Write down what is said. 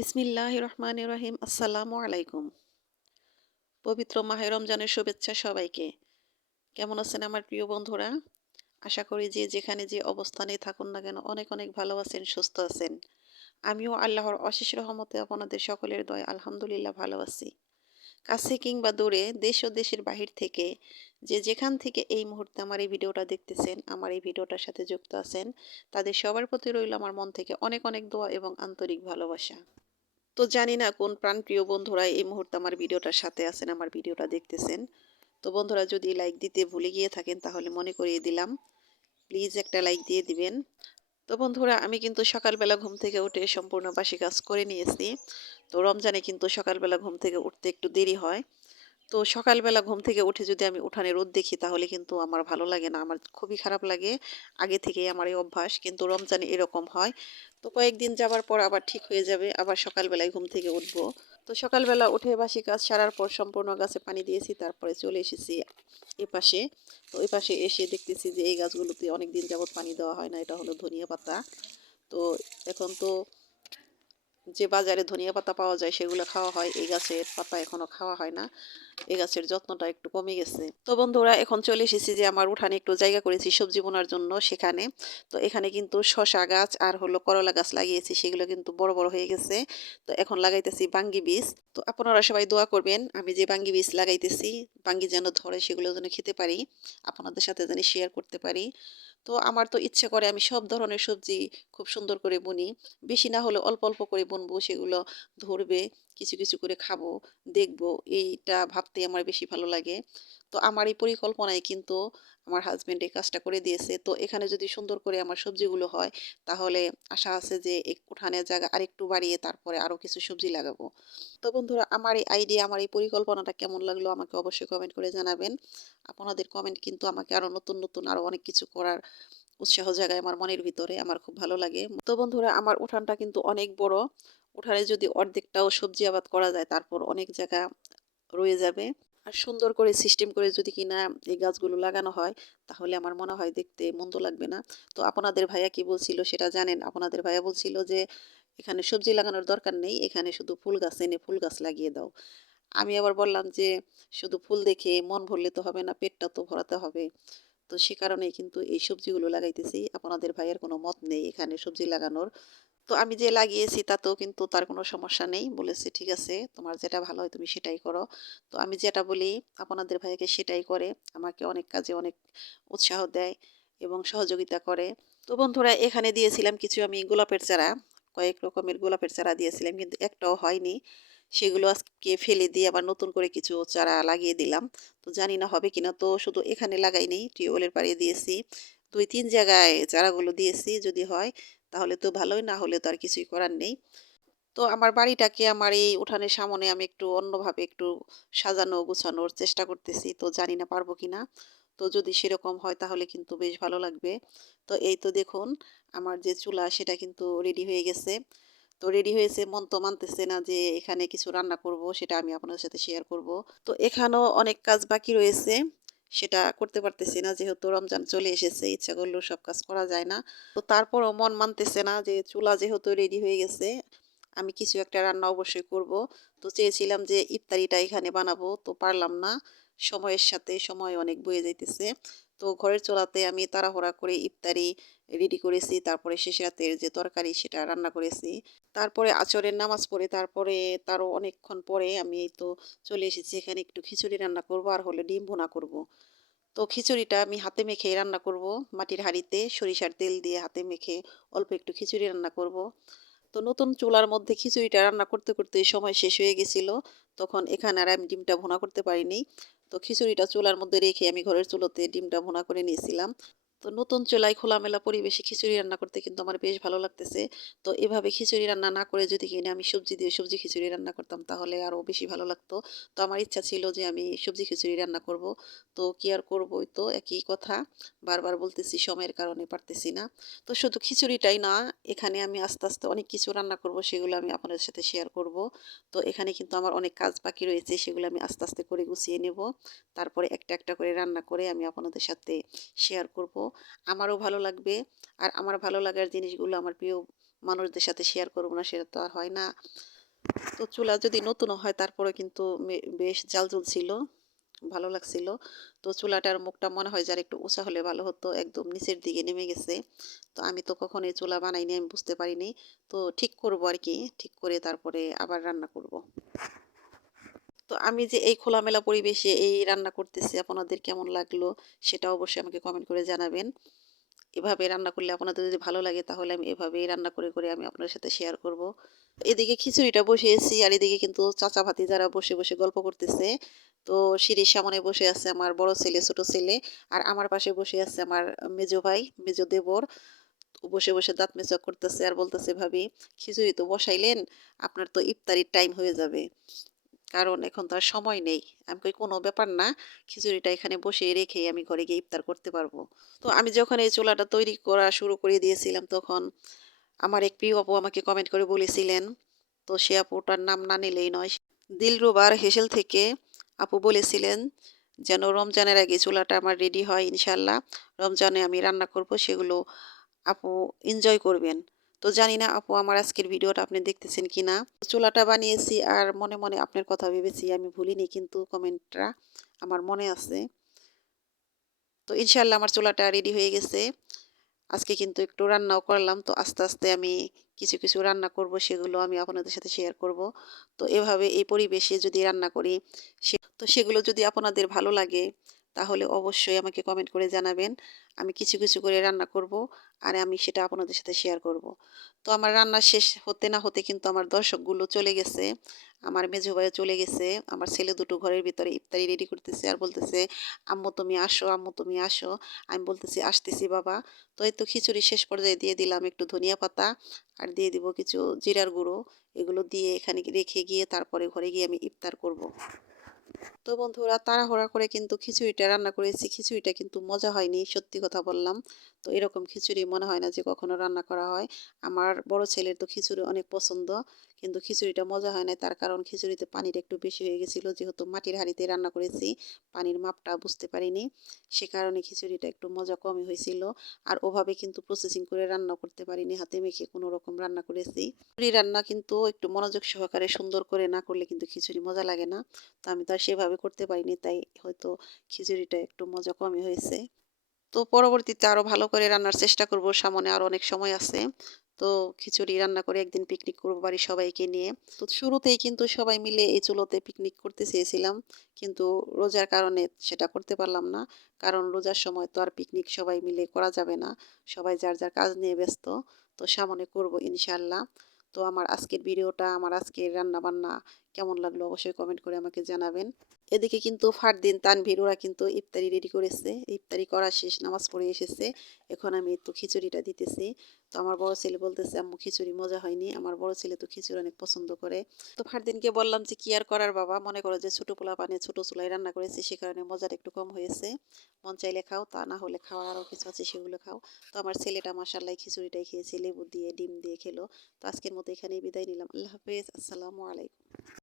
বিসমিল্লাহির রহমানির রহিম। আসসালামু আলাইকুম। পবিত্র মাহে রমজানের শুভেচ্ছা সবাইকে। কেমন আছেন আমার প্রিয় বন্ধুরা? আশা করি যে যেখানে যে অবস্থানে থাকুন না কেন অনেক অনেক ভালো আছেন, সুস্থ আছেন। আমিও আল্লাহর অশেষ রহমতে আপনাদের সকলের দয়ায় আলহামদুলিল্লাহ ভালো আছি। কাছে কিংবা দূরে, দেশ ও দেশের বাহির থেকে যে যেখান থেকে এই মুহূর্তে আমার এই ভিডিওটা দেখতেছেন, আমার এই ভিডিওটার সাথে যুক্ত আছেন, তাদের সবার প্রতি রইল আমার মন থেকে অনেক অনেক দোয়া এবং আন্তরিক ভালোবাসা। তো জানি না কোন প্রাণপ্রিয় বন্ধুরা এই মুহূর্তে আমার ভিডিওটার সাথে আছেন, আমার ভিডিওটা দেখতেছেন। তো বন্ধুরা, যদি লাইক দিতে ভুলে গিয়ে থাকেন তাহলে মনে করিয়ে দিলাম, প্লিজ একটা লাইক দিয়ে দিবেন। তো বন্ধুরা, আমি কিন্তু সকালবেলা ঘুম থেকে উঠে সম্পূর্ণ বাসি কাজ করে নিয়েছি। তো রমজানে কিন্তু সকালবেলা ঘুম থেকে উঠতে একটু দেরি হয়। তো সকালবেলা ঘুম থেকে উঠে যদি আমি উঠানে রোদ দেখি তাহলে কিন্তু আমার ভালো লাগে না, আমার খুবই খারাপ লাগে। আগে থেকেই আমার এই অভ্যাস, কিন্তু রমজানে এরকম হয়। তো কয়েকদিন যাবার পর আবার ঠিক হয়ে যাবে, আবার সকালবেলায় ঘুম থেকে উঠবো। তো সকালবেলা উঠে বাসি কাজ সারার পর সম্পূর্ণ গাছে পানি দিয়েছি, তারপরে চলে এসেছি এপাশে। তো এপাশে এসে দেখতেছি যে এই গাছগুলোতে অনেক দিন যাবত পানি দেওয়া হয় না। এটা হলো ধনিয়া পাতা। তো এখন তো যে বাজারে ধনিয়া পাতা পাওয়া যায় সেগুলো খাওয়া হয়, এই গাছের পাতা এখনো খাওয়া হয় না। এই গাছের যত্নটা একটু কমে গেছে। তো বন্ধুরা, এখন চলে এসেছি যে আমার উঠানে একটু জায়গা করেছি সবজি বোনার জন্য সেখানে। তো এখানে কিন্তু শসা গাছ আর হলো করলা গাছ লাগিয়েছি, সেগুলো কিন্তু বড় বড় হয়ে গেছে। তো এখন লাগাইতেছি বাঙ্গি বীজ। তো আপনারা সবাই দোয়া করবেন, আমি যে বাঙ্গি বীজ লাগাইতেছি, বাঙ্গি যেন ধরে, সেগুলো যেন খেতে পারি, আপনাদের সাথে যেন শেয়ার করতে পারি। তো আমার তো ইচ্ছে করে আমি সব ধরনের সবজি খুব সুন্দর করে বুনি। বেশি না হলে অল্প অল্প করে বুনবো, সেগুলো ধরবে, কিছু কিছু করে খাবো, দেখবো, এইটা ভাবতে আমার বেশি ভালো লাগে। তো আমার এই পরিকল্পনায় কিন্তু আমার হাজবেন্ড এই কাজটা করে দিয়েছে। তো এখানে যদি সুন্দর করে আমার সবজিগুলো হয় তাহলে আশা আছে যে এই উঠানের জায়গা আরেকটু বাড়িয়ে তারপরে আরো কিছু সবজি লাগাবো। তো বন্ধুরা, আমার এই আইডিয়া, আমার এই পরিকল্পনাটা কেমন লাগলো আমাকে অবশ্যই কমেন্ট করে জানাবেন। আপনাদের কমেন্ট কিন্তু আমাকে আরো নতুন নতুন আরো অনেক কিছু করার উৎসাহ জাগায় আমার মনের ভিতরে, আমার খুব ভালো লাগে। তো বন্ধুরা, আমার উঠানটা কিন্তু অনেক বড়। উঠানে যদি অর্ধেকটাও সবজি আবাদ করা যায় তারপর অনেক জায়গা রয়ে যাবে। আর সুন্দর করে সিস্টেম করে যদি কিনা এই গাছগুলো লাগানো হয় তাহলে আমার মনে হয় দেখতে মন্দ লাগবে না। তো আপনাদের ভাইয়া কি বলছিল সেটা জানেন? আপনাদের ভাইয়া বলছিল যে এখানে সবজি লাগানোর দরকার নেই, এখানে শুধু ফুল গাছ এনে ফুল গাছ লাগিয়ে দাও। আমি আবার বললাম যে শুধু ফুল দেখে মন ভরলে তো হবে না, পেটটা তো ভরাতে হবে। তো সে কারণেই কিন্তু এই সবজিগুলো লাগাইতেছি। আপনাদের ভাইয়ের কোনো মত নেই এখানে সবজি লাগানোর। তো আমি যে লাগিয়েছি তাতেও কিন্তু তার কোনো সমস্যা নেই। বলেছে, "ঠিক আছে, তোমার যেটা ভালো হয় তুমি সেটাই করো।" তো আমি যেটা বলি আপনাদের ভাইয়াকে সেটাই করে। আমাকে অনেক কাজে অনেক উৎসাহ দেয় এবং সহযোগিতা করে। তো বন্ধুরা, এখানে দিয়েছিলাম কিছু আমি গোলাপের চারা। কয়েক রকমের গোলাপের চারা দিয়েছিলাম, কিন্তু একটাও হয়নি। সেগুলো আজকে ফেলে দিয়ে আবার নতুন করে কিছু চারা লাগিয়ে দিলাম। তো জানি না হবে কিনা। তো শুধু এখানে লাগাইনি, টিউবওয়েলের পাড়ে দিয়েছি। ২-৩ জায়গায় চারাগুলো দিয়েছি। যদি হয় তাহলে তো ভালোই, না হলে তো আর কিছুই করার নেই। তো আমার বাড়িটাকে আমার এই উঠানের সামনে আমি একটু অন্যভাবে একটু সাজানো গুছানোর চেষ্টা করতেছি। তো জানি না পারবো কিনা। তো যদি সেরকম হয় তাহলে কিন্তু বেশ ভালো লাগবে। তো এই তো দেখুন, আমার যে চুলা সেটা কিন্তু রেডি হয়ে গেছে। তো রেডি হয়েছে, মন তো মানতেছে না যে এখানে কিছু রান্না করব, সেটা আমি আপনাদের সাথে শেয়ার করব। তো এখানেও অনেক কাজ বাকি রয়েছে, সেটা করতে পারতেছি না যেহেতু রমজান চলে এসেছে, ইচ্ছা করলেও সব কাজ করা যায় না। তো তারপরও মন মানতেছে না, যে চুলা যেহেতু রেডি হয়ে গেছে আমি কিছু একটা রান্না অবশ্যই করব। তো চেয়েছিলাম যে ইফতারিটা এখানে বানাবো, তো পারলাম না। সময়ের সাথে সময় অনেক বয়ে যাইতেছে। তো ঘরের চুলাতে আমি তাড়াহুড়া করে ইফতারি রেডি করেছি, তারপরে শেষ রাতের যে তরকারি সেটা রান্না করেছি। তারপরে আসরের নামাজ পড়ে তারপরে তারও অনেকক্ষণ পরে আমি এই তো চলে এসেছি এখানে, একটু খিচুড়ি রান্না করব আর হলে ডিম ভুনা করব। তো খিচুড়িটা আমি হাতে মেখে রান্না করব, মাটির হাঁড়িতে সরিষার তেল দিয়ে হাতে মেখে অল্প একটু খিচুড়ি রান্না করব। তো নতুন চুলার মধ্যে খিচুড়িটা রান্না করতে করতে সময় শেষ হয়ে গেছিল। তখন এখানে আর আমি ডিমটা ভুনা করতে পারিনি। তো খিচুড়িটা চুলার মধ্যে রেখে আমি ঘরের চুলোতে ডিমটা ভুনা করে নিয়েছিলাম। তো নতুন চুলায় খোলামেলা পরিবেশে খিচুড়ি রান্না করতে কিন্তু আমার বেশ ভালো লাগতেছে। তো এভাবে খিচুড়ি রান্না না করে যদি কিনা আমি সবজি দিয়ে সবজি খিচুড়ি রান্না করতাম তাহলে আরও বেশি ভালো লাগতো। তো আমার ইচ্ছা ছিল যে আমি সবজি খিচুড়ি রান্না করব। তো কি আর করব, ওই তো একই কথা। বারবার বলতেছি সময়ের কারণে পারতেছি না। তো শুধু খিচুড়িটাই না, এখানে আমি আস্তে আস্তে অনেক কিছু রান্না করব, সেগুলো আমি আপনাদের সাথে শেয়ার করব। তো এখানে কিন্তু আমার অনেক কাজ বাকি রয়েছে, সেগুলো আমি আস্তে আস্তে করে গুছিয়ে নেব। তারপরে একটা একটা করে রান্না করে আমি আপনাদের সাথে শেয়ার করব। আমারও ভালো লাগবে। আর আমার ভালো লাগার জিনিসগুলো আমার প্রিয় মানুষদের সাথে শেয়ার করব না সেটা তো আর হয় না। তো চুলা যদি নতুনও হয় তারপরে কিন্তু বেশ জাল জ্বলছিল, ভালো লাগছিল। তো চুলাটার মুখটা মনে হয় যে আরেকটু উঁচা হলে ভালো হতো, একদম নিচের দিকে নেমে গেছে। তো আমি তো কখনোই চুলা বানাইনি, আমি বুঝতে পারিনি। তো ঠিক করব আর কি, ঠিক করে তারপরে আবার রান্না করব। তো আমি যে এই খোলামেলা পরিবেশে এই রান্না করতেছি আপনাদের কেমন লাগলো সেটা অবশ্যই আমাকে কমেন্ট করে জানাবেন। এভাবে রান্না করলে আপনাদের যদি ভালো লাগে তাহলে আমি এভাবেই রান্না করে করে আমি আপনার সাথে শেয়ার করব। এদিকে খিচুড়িটা বসিয়েছি আর এদিকে কিন্তু চাচা ভাতিজারা বসে বসে গল্প করতেছে। তো সিঁড়ির সামনে বসে আছে আমার বড় ছেলে, ছোট ছেলে, আর আমার পাশে বসে আছে আমার মেজো ভাই, মেজো দেবর। তো বসে বসে দাঁত মেচক করতেছে আর বলতেছে, ভাবি খিচুড়ি তো বসাইলেন, আপনার তো ইফতারির টাইম হয়ে যাবে, কারণ এখন তো আর সময় নেই। আমি কই, কোনো ব্যাপার না, খিচুড়িটা এখানে বসিয়ে রেখেই আমি ঘরে গিয়ে ইফতার করতে পারবো। তো আমি যখন এই চুলাটা তৈরি করা শুরু করে দিয়েছিলাম তখন আমার এক প্রিয় আপু আমাকে কমেন্ট করে বলেছিলেন, তো সে আপুটার নাম না নিলেই নয়, দিলরুবার হেসেল থেকে আপু বলেছিলেন যেন রমজানের আগে চুলাটা আমার রেডি হয় ইনশাল্লাহ। রমজানে আমি রান্না করব, সেগুলো আপু এনজয় করবেন। তো জানি না আপু আমার আজকের ভিডিওটা আপনি দেখতেছেন কিনা। চুলাটা বানিয়েছি আর মনে মনে আপনার কথা ভেবেছি, আমি ভুলিনি কিন্তু কমেন্টটা আমার মনে আছে। তো ইনশাল্লাহ আমার চুলাটা রেডি হয়ে গেছে। আজকে কিন্তু একটু রান্নাও করলাম। তো আস্তে আস্তে আমি কিছু কিছু রান্না করব, সেগুলো আমি আপনাদের সাথে শেয়ার করব। তো এভাবে এই পরিবেশে যদি রান্না করি তো সেগুলো যদি আপনাদের ভালো লাগে তাহলে অবশ্যই আমাকে কমেন্ট করে জানাবেন। আমি কিছু কিছু করে রান্না করব আর আমি সেটা আপনাদের সাথে শেয়ার করব। তো আমার রান্না শেষ হতে না হতে কিন্তু আমার দর্শকগুলো চলে গেছে। আমার মেঝো ভাইও চলে গেছে। আমার ছেলে দুটো ঘরের ভিতরে ইফতারি রেডি করতেছে আর বলতেছে, আম্মু তুমি আসো, আম্মু তুমি আসো। আমি বলতেছি, আসতেছি বাবা। তো এই তো খিচুড়ি শেষ পর্যায়ে দিয়ে দিলাম একটু ধনিয়া পাতা আর দিয়ে দিব কিছু জিরার গুঁড়ো। এগুলো দিয়ে এখানে রেখে গিয়ে তারপরে ঘরে গিয়ে আমি ইফতার করব। তো বন্ধুরা, তাড়াহুড়া করে কিন্তু খিচুড়িটা রান্না করেছি, খিচুড়িটা কিন্তু মজা হয়নি, সত্যি কথা বললাম। তো এরকম খিচুড়ি মনে হয় না যে কখনো রান্না করা হয়। আমার বড় ছেলের তো খিচুড়ি অনেক পছন্দ, কিন্তু খিচুড়িটা মজা হয় না, তার কারণ খিচুড়িতে পানিটা একটু বেশি হয়ে গেছিলো, যেহেতু মাটির হাঁড়িতে রান্না করেছি, পানির মাপটা বুঝতে পারিনি, সে কারণে খিচুড়িটা একটু মজা কমই হয়েছিল। আর ওভাবে কিন্তু প্রসেসিং করে রান্না করতে পারিনি, হাতে মেখে কোনো রকম রান্না করেছি। খিচুড়ি রান্না কিন্তু একটু মনোযোগ সহকারে সুন্দর করে না করলে কিন্তু খিচুড়ি মজা লাগে না। তো আমি তো আর সেভাবে করতে পারিনি, তাই হয়তো খিচুড়িটা একটু মজা কমই হয়েছে। তো পরবর্তীতে আরো ভালো করে রান্নার চেষ্টা করব, সামনে আরো অনেক সময় আছে। তো খিচুড়ি রান্না করে একদিন পিকনিক করব বাড়ির সবাইকে নিয়ে। তো শুরুতেই কিন্তু সবাই মিলে এই চুলোতে পিকনিক করতে চেয়েছিলাম, কিন্তু রোজার কারণে সেটা করতে পারলাম না। কারণ রোজার সময় তো আর পিকনিক সবাই মিলে করা যাবে না, সবাই যার যার কাজ নিয়ে ব্যস্ত। তো সামনে করব ইনশাল্লাহ। তো আমার আজকের ভিডিওটা, আমার আজকের রান্না বান্না কেমন লাগলো অবশ্যই কমেন্ট করে আমাকে জানাবেন। এদিকে কিন্তু ফারদিন, তানভীর ওরা কিন্তু ইফতারি রেডি করেছে, ইফতারি করা শেষ, নামাজ পড়ে এসেছে। এখন আমি তো খিচুড়িটা দিতেছি। তো আমার বড় ছেলে বলতেছে, আম্মু খিচুড়ি মজা হয়নি। আমার বড় ছেলে তো খিচুড়ি অনেক পছন্দ করে। তো ফারদিনকে বললাম যে কি আর করার বাবা, মনে করো যে ছোট পোলা পানে ছোট চুলায় রান্না করেছি, সে কারণে মজাটা একটু কম হয়েছে। মন চাইলে খাও, তা না হলে খাওয়ার আরও কিছু আছে সেগুলো খাও। তো আমার ছেলেটা মাসাল্লাহ খিচুড়িটাই খেয়েছে, লেবু দিয়ে ডিম দিয়ে খেলো। তো আজকের মতো এখানেই বিদায় নিলাম। আল্লাহ হাফেজ, আসসালামু আলাইকুম।